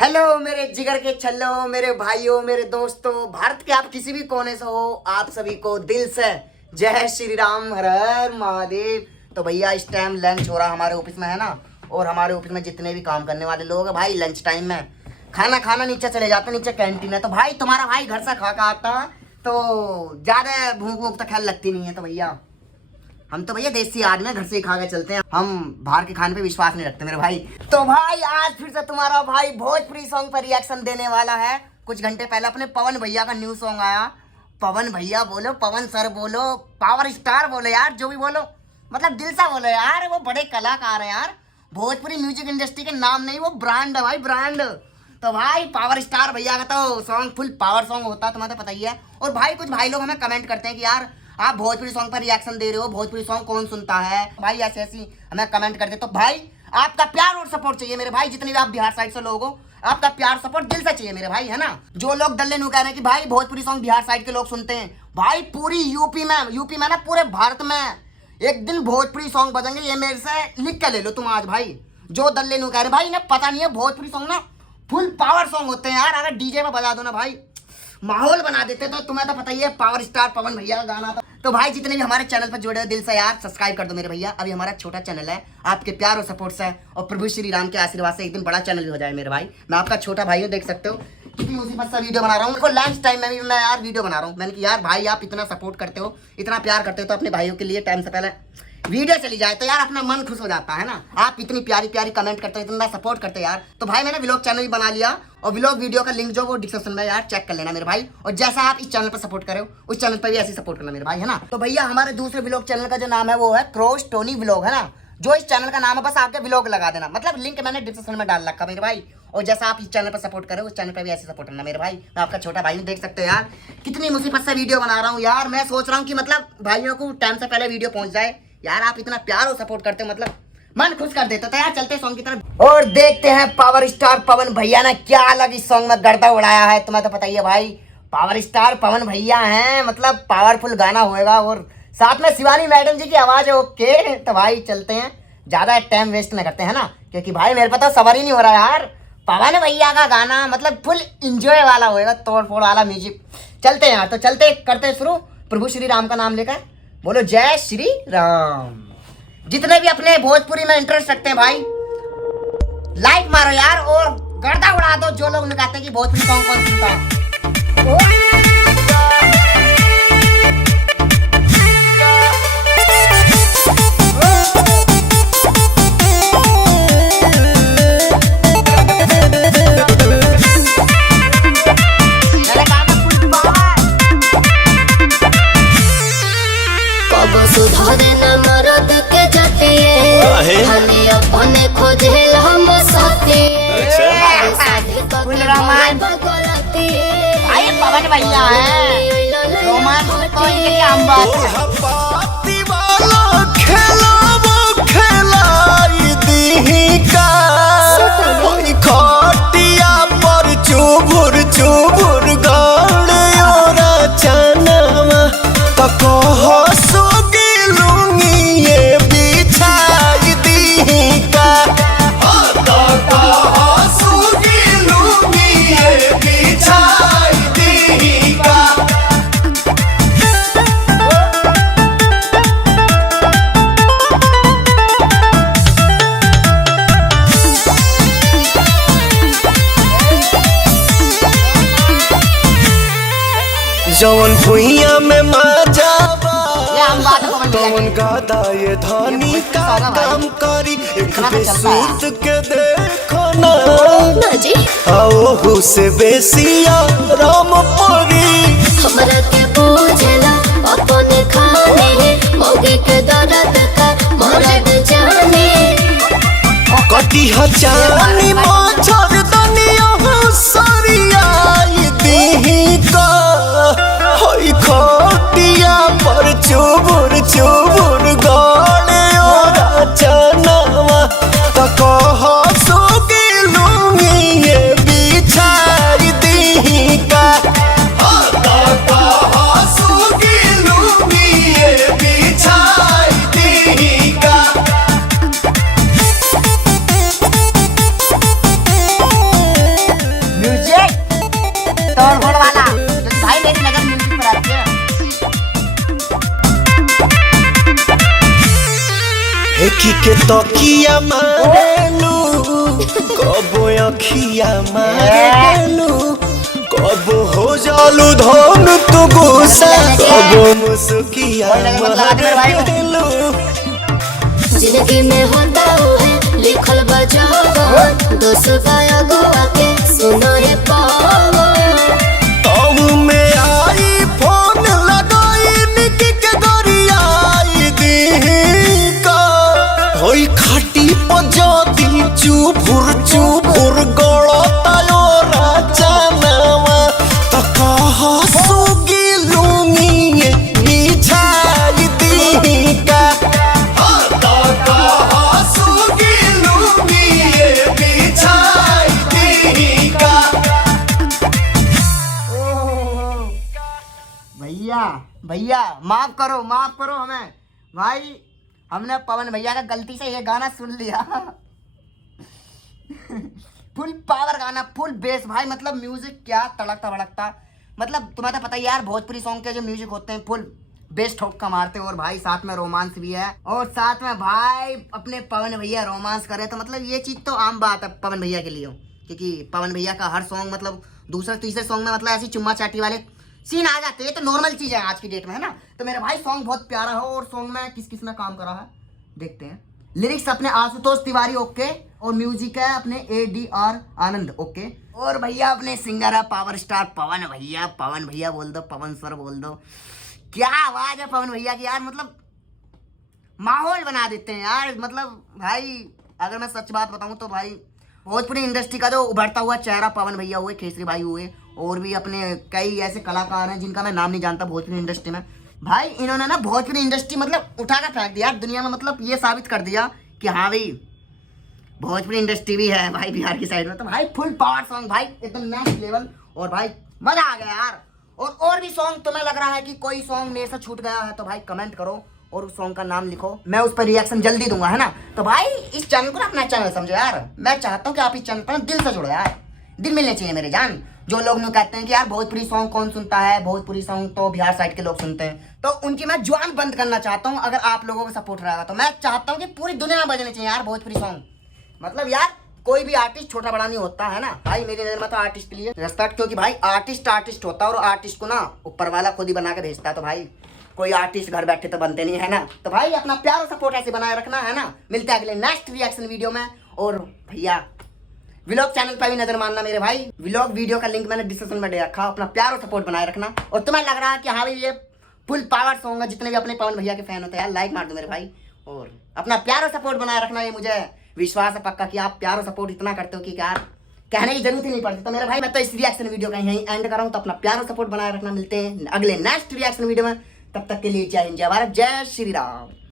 Hello मेरे जिगर के छल्लो, मेरे भाइयों, मेरे दोस्तों, भारत के आप किसी भी कोने से हो, आप सभी को दिल से जय श्री राम, हर हर महादेव। तो भैया इस टाइम लंच हो रहा हमारे ऑफिस में है ना, और हमारे ऑफिस में जितने भी काम करने वाले लोग हैं भाई लंच टाइम में खाना नीचे चले जाते, नीचे कैंटीन है। तो भाई तुम्हारा भाई घर से खा आता तो ज़्यादा भूख तो ख्याल लगती नहीं है। तो भैया हम तो भैया देसी आदमी है, घर से ही खा के चलते हैं, हम बाहर के खाने पे विश्वास नहीं रखते मेरे भाई। तो भाई आज फिर से तुम्हारा भाई भोजपुरी सॉन्ग पर रिएक्शन देने वाला है। कुछ घंटे पहले अपने पवन भैया का न्यू सॉन्ग आया। पवन भैया बोलो, पवन सर बोलो, पावर स्टार बोलो यार, जो भी बोलो मतलब दिल से बोलो यार, वो बड़े कलाकार है यार। भोजपुरी म्यूजिक इंडस्ट्री के नाम नहीं, वो ब्रांड है भाई, ब्रांड। तो भाई पावर स्टार भैया का तो सॉन्ग फुल पावर सॉन्ग होता है, तुम्हें तो पता ही है। और भाई कुछ भाई लोग हमें कमेंट करते हैं कि यार आप भोजपुरी सॉन्ग पर रिएक्शन दे रहे हो, भोजपुरी सॉन्ग कौन सुनता है भाई, ऐसे ऐसी हमें कमेंट करते। तो भाई आपका प्यार और सपोर्ट चाहिए मेरे भाई, जितने भी आप बिहार साइड से लोग हो, आपका प्यार सपोर्ट दिल से चाहिए मेरे भाई, है ना। जो लोग दल्ले नु कह रहे हैं कि भाई भोजपुरी सॉन्ग बिहार साइड के लोग सुनते हैं, भाई पूरी यूपी में ना, पूरे भारत में एक दिन भोजपुरी सॉन्ग बजेंगे, ये मेरे से लिख के ले लो तुम आज भाई। जो दल्ले नु कह रहे भाई इन्हें पता नहीं है, भोजपुरी सॉन्ग ना फुल पावर सॉन्ग होते हैं यार। अगर डीजे में बजा दो ना भाई, माहौल बना देते। तो तुम्हें तो पता ही है पावर स्टार पवन भैया का गाना था। तो भाई जितने भी हमारे चैनल पर जुड़े हो दिल से यार सब्सक्राइब कर दो मेरे भैया। अभी हमारा छोटा चैनल है, आपके प्यार और सपोर्ट से और प्रभु श्री राम के आशीर्वाद से एक दिन बड़ा चैनल भी हो जाए मेरे भाई। मैं आपका छोटा भाई हूँ, देख सकते हो कितनी मुसीबत से वीडियो बना रहा हूँ। उनको लंच टाइम में भी मैं यार वीडियो बना रहा हूँ। मैंने कहा यार भाई आप इतना सपोर्ट करते हो, इतना प्यार करते हो, तो अपने भाइयों के लिए टाइम से पहले वीडियो चली जाए तो यार अपना मन खुश हो जाता है ना। आप इतनी प्यारी प्यारी कमेंट करते हो, इतना सपोर्ट करते हो यार। तो भाई मैंने व्लॉग चैनल भी बना लिया, और व्लॉग वीडियो का लिंक जो वो डिस्क्रिप्शन में यार चेक कर लेना मेरे भाई। और जैसा आप इस चैनल पर सपोर्ट करो, उस चैनल पर भी ऐसे सपोर्ट करना मेरे भाई, है ना। तो भैया हमारे दूसरे व्लॉग चैनल का जो नाम है वो है क्रॉस टोनी व्लॉग, है ना। जो इस चैनल का नाम है बस आपके व्लॉग लगा देना, मतलब लिंक मैंने डिस्क्रिप्शन में डाल रखा मेरे भाई। और जैसा आप इस चैनल पर सपोर्ट करो, उस चैनल पर भी ऐसे सपोर्ट करना मेरे भाई। मैं आपका छोटा भाई हूँ, देख सकते हो यार कितनी मुसीबत से वीडियो बना रहा हूँ यार। मैं सोच रहा हूँ कि मतलब भाइयों को टाइम से पहले वीडियो पहुंच जाए यार। आप इतना प्यार और सपोर्ट करते हो, मतलब मन खुश कर देता। तो यार चलते सॉन्ग की तरफ और देखते हैं पावर स्टार पवन भैया ने क्या अलग इस सॉन्ग में गर्दा उड़ाया है। तुम्हें तो पता ही है भाई पावर स्टार पवन भैया हैं, मतलब पावरफुल गाना होएगा। और साथ में शिवानी मैडम जी की आवाज है, ओके। तो भाई चलते हैं, ज्यादा टाइम वेस्ट न करते हैं ना, क्योंकि भाई मेरे पास सबर ही नहीं हो रहा यार। पवन भैया का गाना मतलब फुल इंजॉय वाला होएगा, तोड़ फोड़ वाला म्यूजिक। चलते हैं यार, तो चलते करते शुरू प्रभु श्री राम का नाम लेकर बोलो जय श्री राम। जितने भी अपने भोजपुरी में इंटरेस्ट रखते हैं भाई लाइक मारो यार, और गर्दा उड़ा दो जो लोग कहते हैं कि भोजपुरी सॉन्ग कौन सुनता है। अपने खोजेल हम साथी पवन भैया है रोमांस तो इनके हम बात खेलाई दी का खटिया पर चुभुर चुभुर गाड़े और चनवा तो कह सोगी लूंगी ये बिछाई दी का, तो कह सोगी लूंगी ये बिछाई दी का। जवन भुइया में मजा पवन गादा ये धानी का काम करी, एक बेसूत के देखो ना आओ से बेसिया राम परी। हमरा के पूछला अपने खाने मोगे के दर्द का मरद जाने, कटी हचानी मच्छर दनिया सरिया दी का, हई खटिया पर चुबुर चुबुर गाड़े और चनवा तो कह सोगी लूंगी ये बिछाई दी का, तो कह सोगी लूंगी ये बिछाई दी का। तोड़फोड़ वाला जो भाई मेरी नजर म्यूजिक पर आती है। एकी के तकिया मारेलू कबो अखिया मारेलू कबो हो जालू धन तो गुस्सा कबो मुस्किया मारेलू। जिंदगी में होता है लिखल बजावा दोस्त गाया गोवा के सुनो रे पावा। तब में आई फोन लगाई निकी के दरियाई दी का होई खाटी पजदी चुभुर गड़ता यो राजनामा तो कहा सुगी लूंगी बिछाई दी का तो कहा सुगी लूंगी बिछाई दी का। भैया भैया माफ करो हमें भाई, हमने पवन भैया का गलती से ये गाना सुन लिया। फुल पावर गाना, फुल बेस भाई, मतलब म्यूजिक क्या तड़कता भड़कता, मतलब तुम्हें तो पता ही यार भोजपुरी सॉन्ग के जो म्यूजिक होते हैं फुल बेस ठोक का मारते हैं, और भाई साथ में रोमांस भी है, और साथ में भाई अपने पवन भैया रोमांस करे, तो मतलब ये चीज तो आम बात है पवन भैया के लिए, क्योंकि पवन भैया का हर सॉन्ग मतलब दूसरे तीसरे सॉन्ग में मतलब ऐसी चुम्मा चाटी वाले सीन आ जाते हैं, तो नॉर्मल चीज है आज की डेट में, है ना। तो मेरे भाई सॉन्ग बहुत प्यारा हो, और सॉन्ग में किस किस ने काम करा है देखते हैं। लिरिक्स अपने आशुतोष तिवारी ओके, और म्यूजिक है अपने ADR आनंद ओके, और भैया अपने सिंगर है पावर स्टार पवन भैया बोल दो, पवन सर बोल दो, क्या आवाज है पवन भैया की यार, मतलब माहौल बना देते हैं यार। मतलब भाई अगर मैं सच बात बताऊं तो भाई भोजपुरी इंडस्ट्री का जो उभरता हुआ चेहरा पवन भैया हुए, केसरी भाई हुए, और भी अपने कई ऐसे कलाकार हैं जिनका मैं नाम नहीं जानता भोजपुरी इंडस्ट्री में। भाई इन्होंने ना भोजपुरी इंडस्ट्री मतलब उठा कर फेंक दिया दुनिया में, मतलब ये साबित कर दिया कि हाँ भाई भोजपुरी इंडस्ट्री भी है भाई बिहार की साइड में। तो भाई फुल पावर सॉन्ग भाई एकदम नेक्स्ट लेवल, और भाई मजा आ गया यार। और भी सॉन्ग तुम्हें लग रहा है कि कोई सॉन्ग मेरे से छूट गया है तो भाई कमेंट करो और उस सॉन्ग का नाम लिखो, मैं उस पर रिएक्शन जल्दी दूंगा, है ना। तो भाई इस चैनल को ना अपना चैनल समझो यार, मैं चाहता हूँ कि आप इस चैनल पर दिल से जुड़ो यार, दिल मिलने चाहिए मेरे जान। जो लोग यूँ कहते हैं कि यार भोजपुरी सॉन्ग कौन सुनता है, भोजपुरी सॉन्ग तो बिहार साइड के लोग सुनते हैं, तो उनकी मैं जुबान बंद करना चाहता हूँ। अगर आप लोगों का सपोर्ट रहेगा तो मैं चाहता हूँ कि पूरी दुनिया में बजने चाहिए यार भोजपुरी सॉन्ग। मतलब यार कोई भी आर्टिस्ट छोटा बड़ा नहीं होता, है ना भाई। मेरी नजर में तो आर्टिस्ट के लिए रेस्पेक्ट, क्योंकि भाई आर्टिस्ट होता है, और आर्टिस्ट को ना ऊपर वाला खुद ही बना के भेजता है। तो भाई कोई आर्टिस्ट घर बैठे तो बनते नहीं, है ना। तो भाई अपना प्यार और सपोर्ट ऐसे बनाए रखना, है ना। मिलते हैं अगले नेक्स्ट रिएक्शन वीडियो में। और भैया व्लॉग चैनल पर भी नजर मारना मेरे भाई, व्लॉग वीडियो का लिंक मैंने डिस्क्रिप्शन में दे रखा। अपना प्यार और सपोर्ट बनाए रखना, और तुम्हें लग रहा है कि हाँ भाई ये फुल पावर सॉन्ग है, जितने भी अपने पवन भैया के फैन होते हैं यार लाइक मार दो मेरे भाई, और अपना प्यार और सपोर्ट बनाए रखना। ये मुझे विश्वास है पक्का कि आप प्यार और सपोर्ट इतना करते हो कि यार कहने की जरूरत ही नहीं पड़ती। तो मेरे भाई मैं तो इस रिएक्शन वीडियो का यहीं एंड कर रहा हूँ, तो अपना प्यार और सपोर्ट बनाए रखना। मिलते हैं अगले नेक्स्ट रिएक्शन वीडियो में, तब तक के लिए जय हिंद, जय भारत, जय श्री राम।